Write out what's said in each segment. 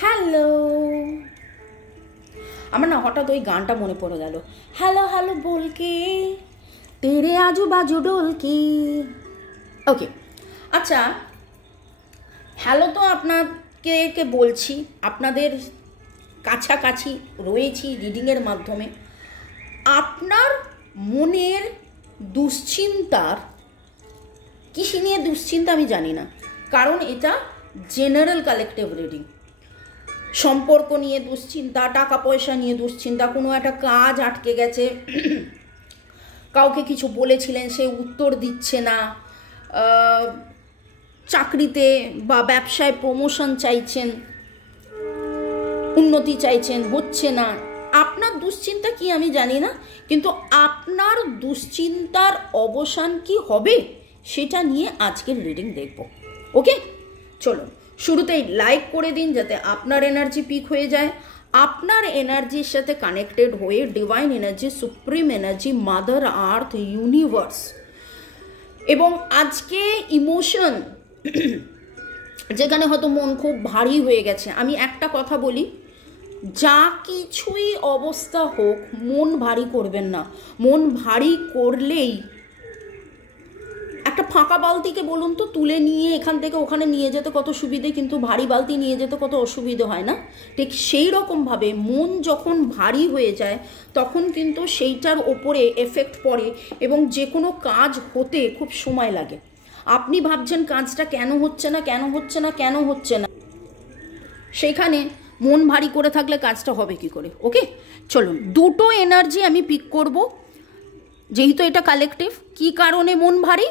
Hello, আমার না হঠাৎ ওই গানটা মনে পড়ে গেল, হ্যালো হ্যালো বলকে তেরে আজু বাজু ডোলকে। ওকে, আচ্ছা, হ্যালো তো আপনাকে বলছি, আপনাদের কাছাকাছি রয়েছি রিডিংয়ের মাধ্যমে। আপনার মনের দুশ্চিন্তার কিসে নিয়ে দুশ্চিন্তা আমি জানি না, কারণ এটা জেনারেল কালেকটিভ রিডিং। সম্পর্ক নিয়ে দুশ্চিন্তা, টাকা পয়সা নিয়ে দুশ্চিন্তা, কোনো একটা কাজ আটকে গেছে, কাউকে কিছু বলেছিলেন সে উত্তর দিচ্ছে না, চাকরিতে বা ব্যবসায় প্রমোশন চাইছেন, উন্নতি চাইছেন, হচ্ছে না। আপনার দুশ্চিন্তা কি আমি জানি না, কিন্তু আপনার দুশ্চিন্তার অবসান কি হবে সেটা নিয়ে আজকের রিডিং দেখব। ওকে, চলুন শুরুতেই লাইক করে দিন যাতে আপনার এনার্জি পিক হয়ে যায়। আপনার এনার্জির সাথে কানেক্টেড হয়ে divine energy, supreme energy, mother earth, universe এবং আজকে ইমোশন যেখানে হয়তো মন খুব ভারী হয়ে গেছে। আমি একটা কথা বলি, যা কিছুই অবস্থা হোক মন ভারী করবেন না। মন ভারী করলেই একটা ফাঁকা বালতিকে বলুন তো তুলে নিয়ে এখান থেকে ওখানে নিয়ে যেতে কত সুবিধে, কিন্তু ভারী বালতি নিয়ে যেতে কত অসুবিধে হয় না? ঠিক সেই রকমভাবে মন যখন ভারী হয়ে যায় তখন কিন্তু সেইটার ওপরে এফেক্ট পড়ে এবং যে কোনো কাজ হতে খুব সময় লাগে। আপনি ভাবছেন কাজটা কেন হচ্ছে না, কেন হচ্ছে না, কেন হচ্ছে না, সেখানে মন ভারী করে থাকলে কাজটা হবে কি করে? ওকে, চলুন দুটো এনার্জি আমি পিক করব, যেহেতু এটা কালেকটিভ। কি কারণে মন ভারী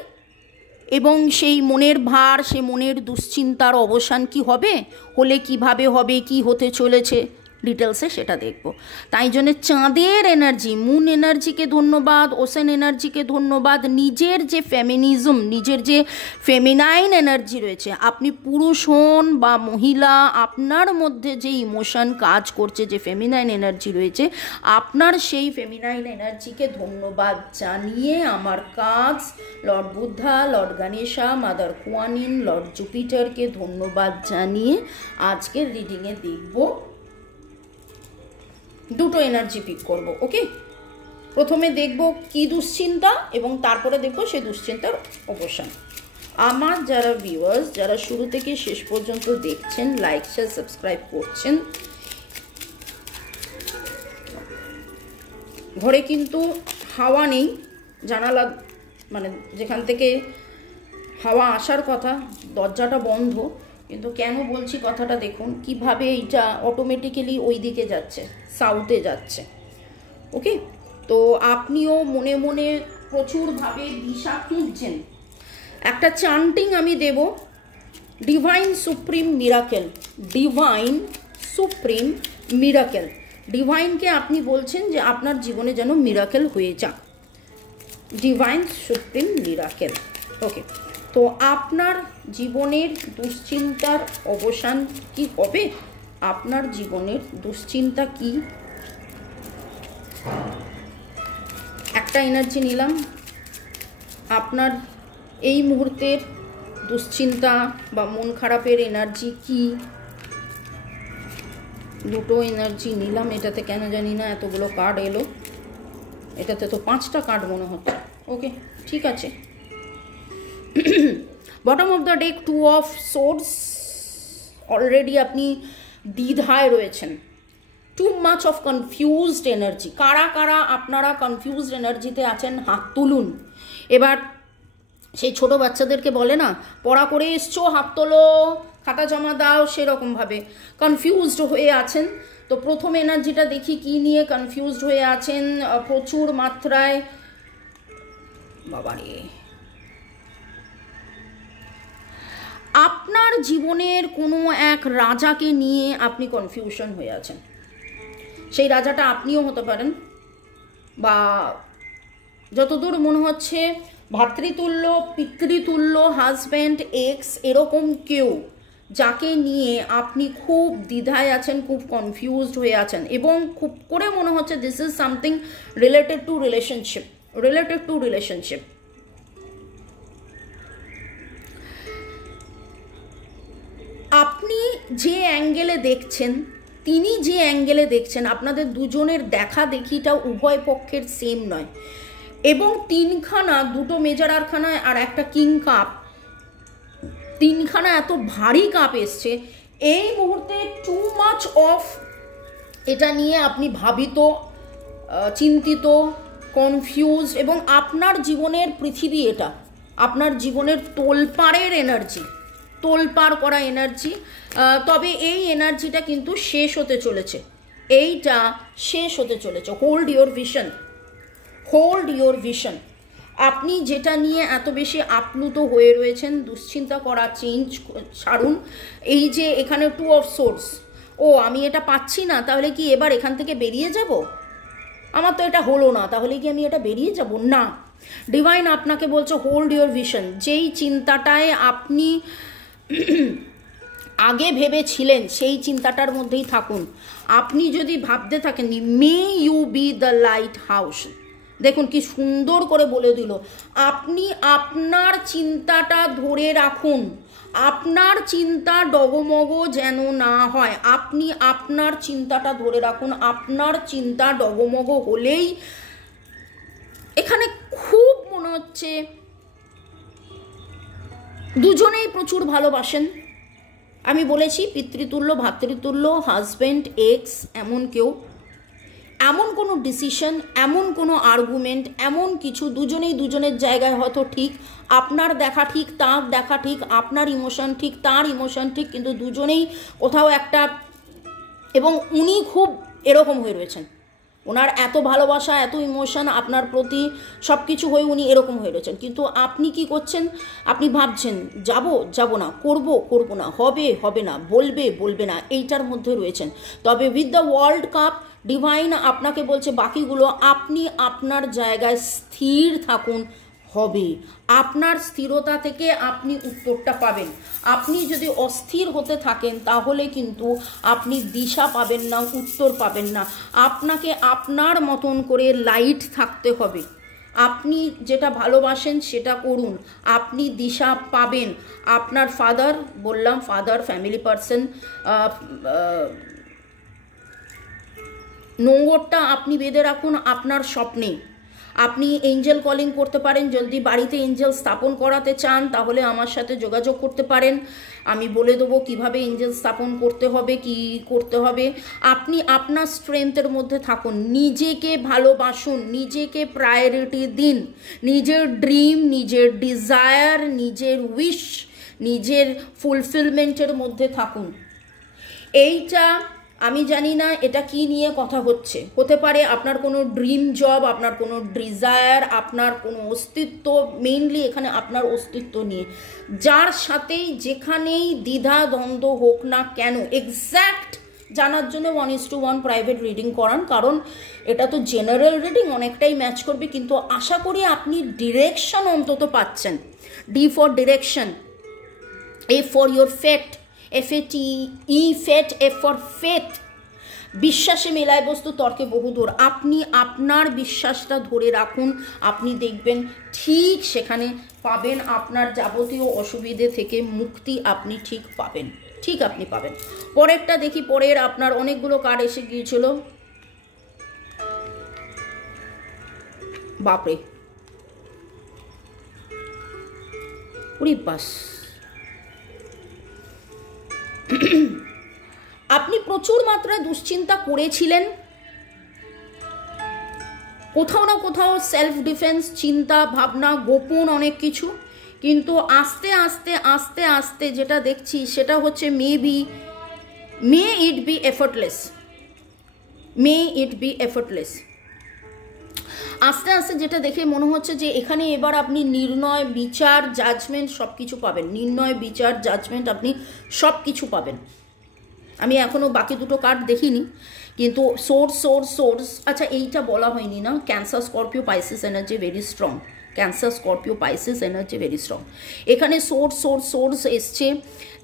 এবং সেই মনের ভার, সে মনের দুশ্চিন্তার অবসান কি হবে, হলে কিভাবে হবে, কি হতে চলেছে ডিটেলসে সেটা দেখব। তাই জন্য চাঁদের এনার্জি, মুন এনার্জিকে ধন্যবাদ, ওশেন এনার্জিকে ধন্যবাদ। নিজের যে ফেমিনিজম, নিজের যে ফেমিনাইন এনার্জি রয়েছে, আপনি পুরুষ হন বা মহিলা, আপনার মধ্যে যে ইমোশন কাজ করছে, যে ফেমিনাইন এনার্জি রয়েছে, আপনার সেই ফেমিনাইন এনার্জিকে ধন্যবাদ জানিয়ে আমার কাজ lord Buddha, lord Ganesha, mother Kuanyin, lord জুপিটারকে ধন্যবাদ জানিয়ে আজকের রিডিংয়ে দেখব। দুটো এনার্জি পিক করব। ওকে, প্রথমে দেখব কি দুশ্চিন্তা এবং তারপরে দেখব সেই দুশ্চিন্তার অবসান। আমার যারা ভিউয়ার্স, যারা শুরু থেকে শেষ পর্যন্ত দেখছেন, লাইক শেয়ার সাবস্ক্রাইব করছেন, ঘরে কিন্তু হাওয়া নেই, জানালা মানে যেখান থেকে হাওয়া আসার কথা দরজাটা বন্ধ, কিন্তু কেন বলছি কথাটা দেখুন কিভাবে এইটা অটোমেটিক্যালি ওই দিকে যাচ্ছে, সাউথে যাচ্ছে। ওকে, তো আপনিও মনে মনে প্রচুরভাবে দিশা খুঁজছেন। একটা চান্টিং আমি দেব, divine supreme miracle, divine supreme miracle. ডিভাইনকে আপনি বলছেন যে আপনার জীবনে যেন মিরাকেল হয়ে যাক, ডিভাইন সুপ্রিম মিরাকেল। ওকে, তো আপনার জীবনের দুশ্চিন্তার অবসান কি হবে? আপনার জীবনের দুশ্চিন্তা কি? একটা এনার্জি নিলাম, আপনার এই মুহূর্তের দুশ্চিন্তা বা মন খারাপের এনার্জি কি? দুটো এনার্জি নিলাম, এটাতে কেন জানি না এতগুলো কার্ড এলো, এটাতে তো 5টা কার্ড মনে হচ্ছে। ওকে, ঠিক আছে। Bottom of the deck 2 of swords. Already আপনি দ্বিধায় রয়েছেন, two much of confused energy. কারা কারা আপনারা কনফিউজড এনার্জিতে আছেন হাত তুলুন। এবার সেই ছোট বাচ্চাদেরকে বলে না, পড়া করে এসছো হাত তোলো, খাতা জমা দাও, সেরকমভাবে কনফিউজড হয়ে আছেন। তো প্রথম এনার্জিটা দেখি কি নিয়ে কনফিউজড হয়ে আছেন। প্রচুর মাত্রায়, বাবারে, আপনার জীবনের কোনো এক রাজাকে নিয়ে আপনি কনফিউশন হয়ে আছেন। সেই রাজাটা আপনিও হতে পারেন, বা যতদূর মনে হচ্ছে ভাতৃতুল্য, পিতৃতুল্য, হাজব্যান্ড, এক্স, এরকম কেউ যাকে নিয়ে আপনি খুব দ্বিধায় আছেন, খুব কনফিউজড হয়ে আছেন, এবং খুব করে মনে হচ্ছে this is something related to relationship, related to relationship. আপনি যে অ্যাঙ্গেলে দেখছেন, আপনাদের দুজনের দেখা দেখিটা উভয় পক্ষের সেম নয়। এবং তিনখানা, দুটো মেজর আরখানা আর একটা কিং কাপ, তিনখানা এত ভারী কাপ এসছে এই মুহূর্তে। টু মাচ অফ এটা নিয়ে আপনি ভাবিত, চিন্তিত, কনফিউজড, এবং আপনার জীবনের পৃথিবী, এটা আপনার জীবনের তোলপাড়ের এনার্জি, তোলপাড় করা এনার্জি। তবে এই এনার্জিটা কিন্তু শেষ হতে চলেছে, এইটা শেষ হতে চলেছে। Hold your vision, hold your vision. আপনি যেটা নিয়ে এত বেশি আপ্লুত হয়ে রয়েছেন, দুশ্চিন্তা করা, চেঞ্জ ছাড়ুন। এই যে এখানে 2 অফ সোর্স, ও আমি এটা পাচ্ছি না, তাহলে কি এবার এখান থেকে বেরিয়ে যাব? আমার তো এটা হলো না, তাহলে কি আমি এটা বেরিয়ে যাব? না, ডিভাইন আপনাকে বলছে হোল্ড ইয়োর ভিশন। যেই চিন্তাটায় আপনি আগে ভেবেছিলেন সেই চিন্তাটার মধ্যেই থাকুন। আপনি যদি ভাবতে থাকেন may you be the light house, দেখুন কি সুন্দর করে বলে দিল, আপনি আপনার চিন্তাটা ধরে রাখুন, আপনার চিন্তা ডগমগ যেন না হয়। আপনি আপনার চিন্তাটা ধরে রাখুন, আপনার চিন্তা ডগমগ হলেই, এখানে খুব মনে হচ্ছে দুজনেই প্রচুর ভালোবাসেন। আমি বলেছি পিতৃতুল্য, ভাতৃতুল্য, হাজব্যান্ড, এক্স, এমন কেউ, এমন কোনো ডিসিশন, এমন কোনো আর্গুমেন্ট, এমন কিছু, দুজনেই দুজনের জায়গায় হয়তো ঠিক, আপনার দেখা ঠিক, তার দেখা ঠিক, আপনার ইমোশন ঠিক, তার ইমোশন ঠিক, কিন্তু দুজনেই কোথাও একটা, এবং উনি খুব এরকম হয়ে রয়েছেন, ওনার এত ভালোবাসা, এত ইমোশন আপনার প্রতি, সব কিছু হয়ে উনি এরকম হয়ে রয়েছেন। কিন্তু আপনি কি করছেন? আপনি ভাবছেন যাব না, করব না, হবে না, বলবে না, এইটার মধ্যে রয়েছেন। তবে with the world cup divine আপনাকে বলছে বাকিগুলো আপনি আপনার জায়গায় স্থির থাকুন, হবে। আপনার স্থিরতা থেকে আপনি উত্তরটা পাবেন। আপনি যদি অস্থির হতে থাকেন তাহলে কিন্তু আপনি দিশা পাবেন না, উত্তর পাবেন না। আপনাকে আপনার মতন করে লাইট থাকতে হবে। আপনি যেটা ভালোবাসেন সেটা করুন, আপনি দিশা পাবেন। আপনার ফাদার, বললাম ফাদার, ফ্যামিলি পার্সন, নোংরটা আপনি বেঁধে রাখুন আপনার স্বপ্নে। আপনি এঞ্জেল কলিং করতে পারেন, যদি বাড়িতে এঞ্জেল স্থাপন করাতে চান তাহলে আমার সাথে যোগাযোগ করতে পারেন, আমি বলে দেবো কিভাবে এঞ্জেল স্থাপন করতে হবে, কি করতে হবে। আপনি আপনার স্ট্রেংথের মধ্যে থাকুন, নিজেকে ভালোবাসুন, নিজেকে প্রায়োরিটি দিন, নিজের ড্রিম, নিজের ডিজায়ার, নিজের উইশ, নিজের ফুলফিলমেন্টের মধ্যে থাকুন। এইটা আমি জানি না এটা কি নিয়ে কথা হতে পারে আপনার কোনো ড্রিম জব, আপনার কোনো ডিজায়ার, আপনার কোনো অস্তিত্ব, মেইনলি এখানে আপনার অস্তিত্ব নিয়ে, যার সাথেই যেখানেই দ্বিধা দ্বন্দ্ব হোক না কেন, এক্স্যাক্ট জানার জন্য 1:1 প্রাইভেট রিডিং করান, কারণ এটা তো জেনারেল রিডিং, অনেকটাই ম্যাচ করবে, কিন্তু আশা করি আপনি ডিরেকশন অন্তত পাচ্ছেন। D for direction, A for your fate, FATE, fate, F for faith. বিশ্বাসে মেলায় বস্তু, তর্কে বহুদূর। আপনি আপনার বিশ্বাসটা ধরে রাখুন, আপনি দেখবেন ঠিক সেখানে পাবেন আপনার যাবতীয় অসুবিধে থেকে মুক্তি, আপনি ঠিক পাবেন, ঠিক আপনি পাবেন। পরেরটা দেখি, পরের আপনার অনেকগুলো কার্ড এসে গিয়েছিল, বাপরে, উরি বাস। আপনি প্রচুর মাত্রায় দুশ্চিন্তা করেছিলেন, কোথাও না কোথাও সেলফ ডিফেন্স, চিন্তা ভাবনা, গোপন অনেক কিছু, কিন্তু আস্তে আস্তে আস্তে আস্তে যেটা দেখছি সেটা হচ্ছে মে ইট বি এফর্টলেস। আস্তে আস্তে যেটা দেখে মনে হচ্ছে যে এখানে এবার আপনি নির্ণয়, বিচার, জাজমেন্ট সব কিছু পাবেন। নির্ণয়, বিচার, জাজমেন্ট, আপনি সব কিছু পাবেন। আমি এখনও বাকি দুটো কার্ড দেখিনি, কিন্তু সোর্স, আচ্ছা এইটা বলা হয়নি না, Cancer, Scorpio, Pisces energy very strong, Cancer, Scorpio, Pisces energy very strong. এখানে সোর্স এসছে,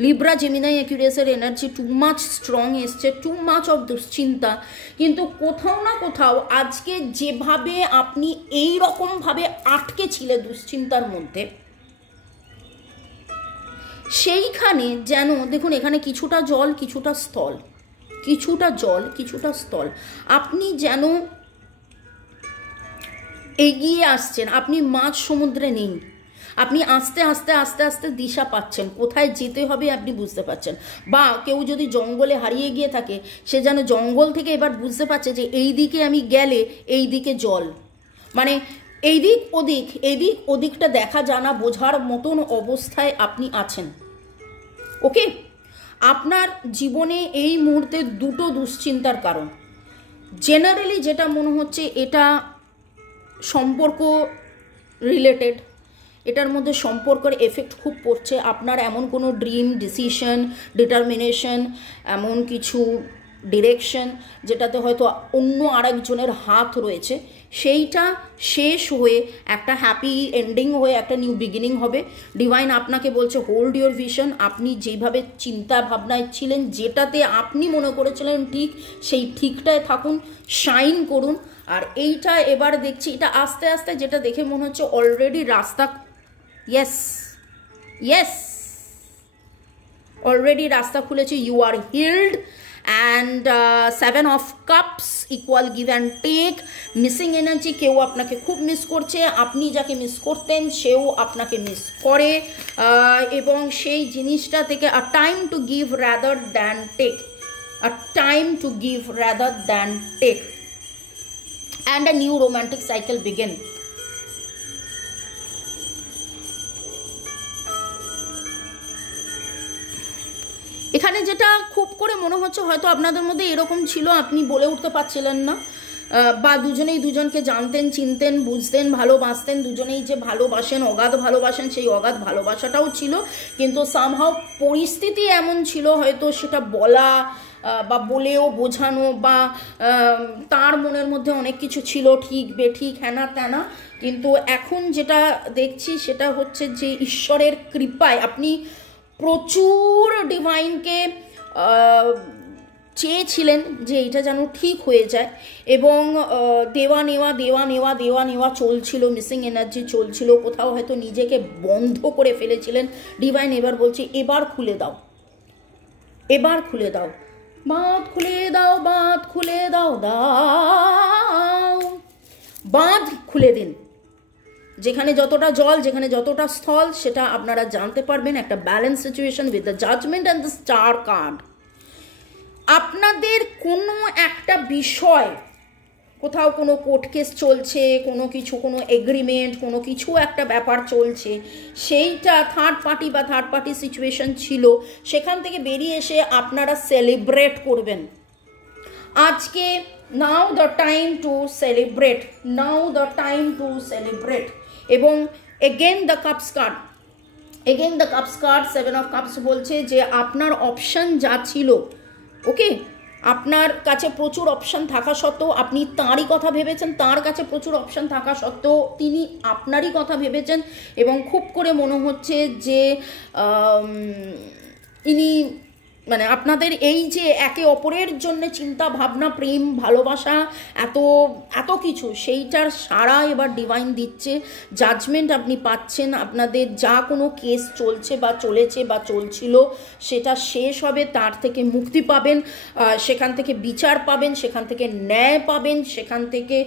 লিব্রা, জেমিনাই, অ্যাকুরিয়াসের এনার্জি টু মাচ স্ট্রং এসছে, টু মাচ অফ দুশ্চিন্তা। কিন্তু কোথাও না কোথাও আজকে যেভাবে আপনি এই রকমভাবে আটকে ছিলেন দুশ্চিন্তার মধ্যে, সেইখানে যেন দেখুন এখানে কিছুটা জল কিছুটা স্থল, কিছুটা জল কিছুটা স্থল, আপনি যেন এগিয়ে আসছেন, আপনি মাঝ সমুদ্রে নেই, আপনি আস্তে আস্তে আস্তে আস্তে দিশা পাচ্ছেন, কোথায় যেতে হবে আপনি বুঝতে পারছেন। বা কেউ যদি জঙ্গলে হারিয়ে গিয়ে থাকে, সে যেন জঙ্গল থেকে এবার বুঝতে পারছে যে এই দিকে আমি গেলে এই দিকে জল, মানে এই দিক ওদিক, এই দিক ওদিকটা দেখা জানা বোঝার মতন অবস্থায় আপনি আছেন। ওকে, আপনার জীবনে এই মুহূর্তে দুটো দুশ্চিন্তার কারণ। জেনারেলি যেটা মনে হচ্ছে এটা সম্পর্ক রিলেটেড, এটার মধ্যে সম্পর্কের এফেক্ট খুব পড়ছে। আপনার এমন কোনো ড্রিম, ডিসিশন, ডিটারমিনেশন, এমন কিছু ডিরেকশন যেটাতে হয়তো অন্য আরেকজনের হাত রয়েছে, সেইটা শেষ হয়ে একটা হ্যাপি এন্ডিং হয়ে একটা নিউ বিগিনিং হবে। ডিভাইন আপনাকে বলছে হোল্ড ইউর ভিশন। আপনি যেভাবে চিন্তা ভাবনায় ছিলেন, যেটাতে আপনি মনে করেছিলেন ঠিক, সেই ঠিকটায় থাকুন, শাইন করুন। আর এইটা এবার দেখছি এটা আস্তে আস্তে, যেটা দেখে মনে হচ্ছে অলরেডি রাস্তা, ইয়েস ইয়েস, অলরেডি রাস্তা খুলেছে। You are healed and 7 of Cups equal give and take. Missing energy, কেউ আপনাকে খুব মিস করছে, আপনি যাকে মিস করতেন সেও আপনাকে মিস করে, এবং সেই জিনিসটা থেকে a time to give rather than take, a time to give rather than take, and a new romantic cycle begin. এখানে যেটা খুব করে মনে হচ্ছে হয়তো আপনাদের মধ্যে এরকম ছিল, আপনি বলে উঠতে পারছিলেন না, বা দুজনেই দুজনকে জানতেন, চিনতেন, বুঝতেন, ভালোবাসতেন, দুজনেই যে ভালোবাসেন, অগাধ ভালোবাসেন, সেই অগাধ ভালোবাসাটাও ছিল, কিন্তু সামহাও পরিস্থিতি এমন ছিল হয়তো সেটা বলা বা বলেও বোঝানো, বা তার মনের মধ্যে অনেক কিছু ছিল, ঠিক বেঠিক, হ্যানা ত্যানা। কিন্তু এখন যেটা দেখছি সেটা হচ্ছে যে ঈশ্বরের কৃপায় আপনি প্রচুর ডিভাইনকে চেয়েছিলেন যে এটা যেন ঠিক হয়ে যায়, এবং দেওয়া নেওয়া দেওয়া নেওয়া দেওয়া নেওয়া চলছিল, মিসিং এনার্জি চলছিল, কোথাও হয়তো নিজেকে বন্ধ করে ফেলেছিলেন। ডিভাইন এবার বলছে এবার খুলে দাও, এবার খুলে দাও, বাঁধ খুলে দাও, বাঁধ খুলে দাও, দাও বাঁধ খুলে দিন। যেখানে যতটা জল, যেখানে যতটা স্থল, সেটা আপনারা জানতে পারবেন। একটা balance situation with the judgement and the star card. আপনাদের কোনো একটা বিষয়, কোথাও কোনো কোর্ট কেস চলছে, কোনো কিছু, কোনো এগ্রিমেন্ট, কোনো কিছু একটা ব্যাপার চলছে, সেইটা থার্ড পার্টি বা থার্ড পার্টি সিচুয়েশন ছিল, সেখান থেকে বেরিয়ে এসে আপনারা সেলিব্রেট করবেন আজকে। Now the time to celebrate, now the time to celebrate. এবং again the Cups card, again the Cups card, 7 of Cups বলছে যে আপনার অপশান যা ছিল, ওকে, আপনার কাছে প্রচুর অপশান থাকা সত্ত্বেও আপনি তাঁরই কথা ভেবেছেন, তাঁর কাছে প্রচুর অপশান থাকা সত্ত্বেও তিনি আপনারই কথা ভেবেছেন, এবং খুব করে মনে হচ্ছে যে ইনি মানে আপনাদের এই যে একে অপরের জন্য চিন্তা ভাবনা, প্রেম, ভালোবাসা, এত এত কিছু, সেইটার সারা এবার ডিভাইন দিচ্ছে। জাজমেন্ট আপনি পাচ্ছেন, আপনাদের যা কোনো কেস চলছে বা চলেছে বা চলছিল সেটা শেষ হবে, তার থেকে মুক্তি পাবেন, সেখান থেকে বিচার পাবেন, সেখান থেকে ন্যায় পাবেন, সেখান থেকে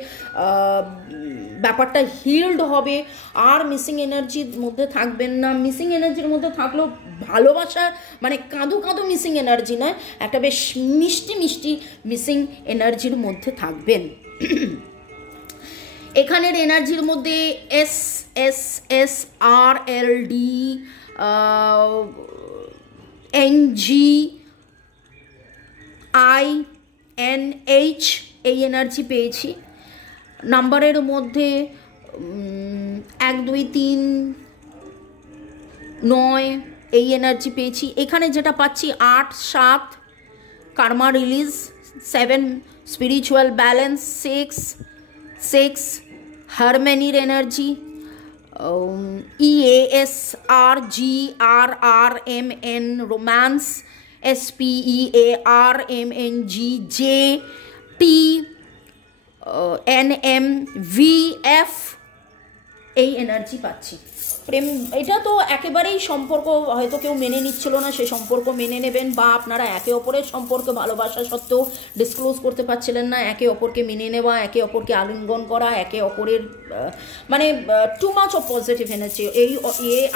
ব্যাপারটা হিল্ড হবে। আর মিসিং এনার্জির মধ্যে থাকবেন না। মিসিং এনার্জির মধ্যে থাকলেও ভালোবাসা মানে কাঁদো কাঁদো মিসিং এনার্জি নয়, একটা বেশ মিষ্টি মিষ্টি মিসিং এনার্জির মধ্যে থাকবেন। এখানের এনার্জির মধ্যে S S S R L D N G I N H এই এনার্জি পেয়েছি। নাম্বারের মধ্যে 1 2 3 9 এই এনার্জি পেয়েছি। এখানে যেটা পাচ্ছি 8 7 কার্মা রিলিজ, 7 স্পিরিচুয়াল ব্যালেন্স, 6 হারমোনির energy, EASRGRRMN romance, SPEARMNG TNMVF এই এনার্জি পাচ্ছি। প্রেম এটা তো একেবারেই সম্পর্ক হয়তো কেউ মেনে নিচ্ছিল না, সে সম্পর্ক মেনে নেবেন, বা আপনারা একে অপরের সম্পর্কে ভালোবাসা সত্ত্বেও ডিসক্লোজ করতে পারছিলেন না, একে অপরকে মেনে নেওয়া, একে অপরকে আলিঙ্গন করা, একে অপরের মানে two much of positive energy এই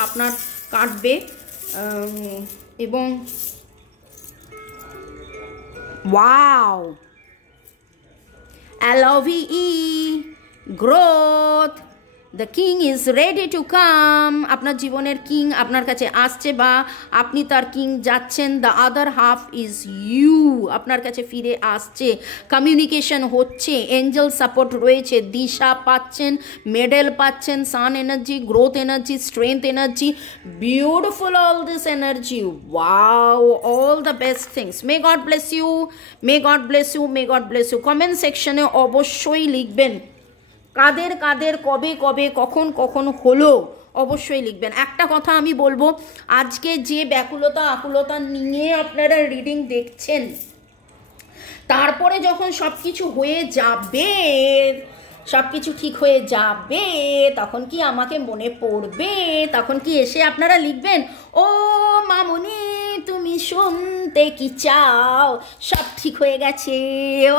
আপনার কাটবে। এবং wow, LOVE, growth, the king is ready to come, আপনার জীবনের কিং আপনার কাছে আসছে বা আপনি তার কিং যাচ্ছেন, the other half is you আপনার কাছে ফিরে আসছে, কমিউনিকেশন হচ্ছে, এঞ্জেল সাপোর্ট রয়েছে, দিশা পাচ্ছেন, মেডেল পাচ্ছেন, sun energy, growth energy, strength energy, beautiful all this energy, wow, all the best things. May God bless you, may God bless you, may God bless you. Comment সেকশনে অবশ্যই লিখবেন কাদের কাদের কবে কবে কখন কখন হলো, অবশ্যই লিখবেন। একটা কথা আমি বলবো, আজকে যে ব্যাকুলতা আকুলতা নিয়ে আপনারা রিডিং দেখছেন, তারপরে যখন সব কিছু হয়ে যাবে, সব কিছু ঠিক হয়ে যাবে, তখন কি আমাকে মনে পড়বে? তখন কি এসে আপনারা লিখবেন, ও মামুনি তুমি শুনতে কি চাও, সব ঠিক হয়ে গেছে,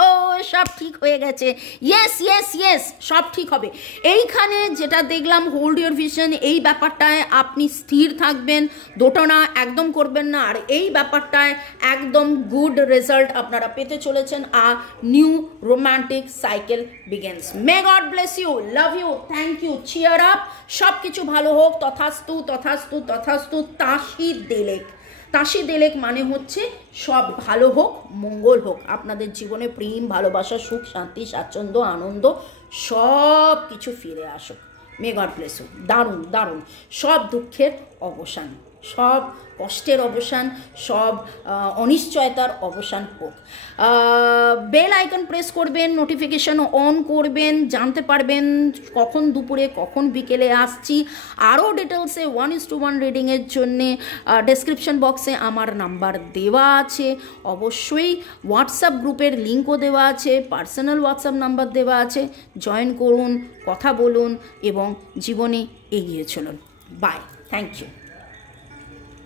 ও সব ঠিক হয়ে গেছে, ইয়েস ইয়েস ইয়েস, সব ঠিক হবে। এইখানে যেটা দেখলাম, হোল্ড ইউর ভিশন, এই ব্যাপারটায় আপনি স্থির থাকবেন, দোটানা একদম করবেন না, আর এই ব্যাপারটায় একদম গুড রেজাল্ট আপনারা পেতে চলেছেন। আর new romantic cycle begins. May God bless you, love you, thank you, cheer up, সব কিছু ভালো হোক, তথাস্তু তথাস্তু তথাস্তু। তাসি দেলেক, তাসি দেলেক মানে হচ্ছে সব ভালো হোক, মঙ্গল হোক, আপনাদের জীবনে প্রেম, ভালোবাসা, সুখ, শান্তি, স্বাচ্ছন্দ্য, আনন্দ সব কিছু ফিরে আসুক। May God bless you. দারুণ দারুণ, সব দুঃখের অবসান, সব কষ্টের অবসান, সব অনিশ্চয়তার অবসান হোক। বেল আইকন প্রেস করবেন, নোটিফিকেশন অন করবেন, জানতে পারবেন কখন দুপুরে কখন বিকেলে আসছি। আরও ডিটেলসে 1:1 রিডিংয়ের জন্যে ডেসক্রিপশন বক্সে আমার নাম্বার দেওয়া আছে, অবশ্যই হোয়াটসঅ্যাপ গ্রুপের লিঙ্কও দেওয়া আছে, পার্সোনাল হোয়াটসঅ্যাপ নাম্বার দেওয়া আছে, জয়েন করুন, কথা বলুন এবং জীবনে এগিয়ে চলুন। Bye, thank you.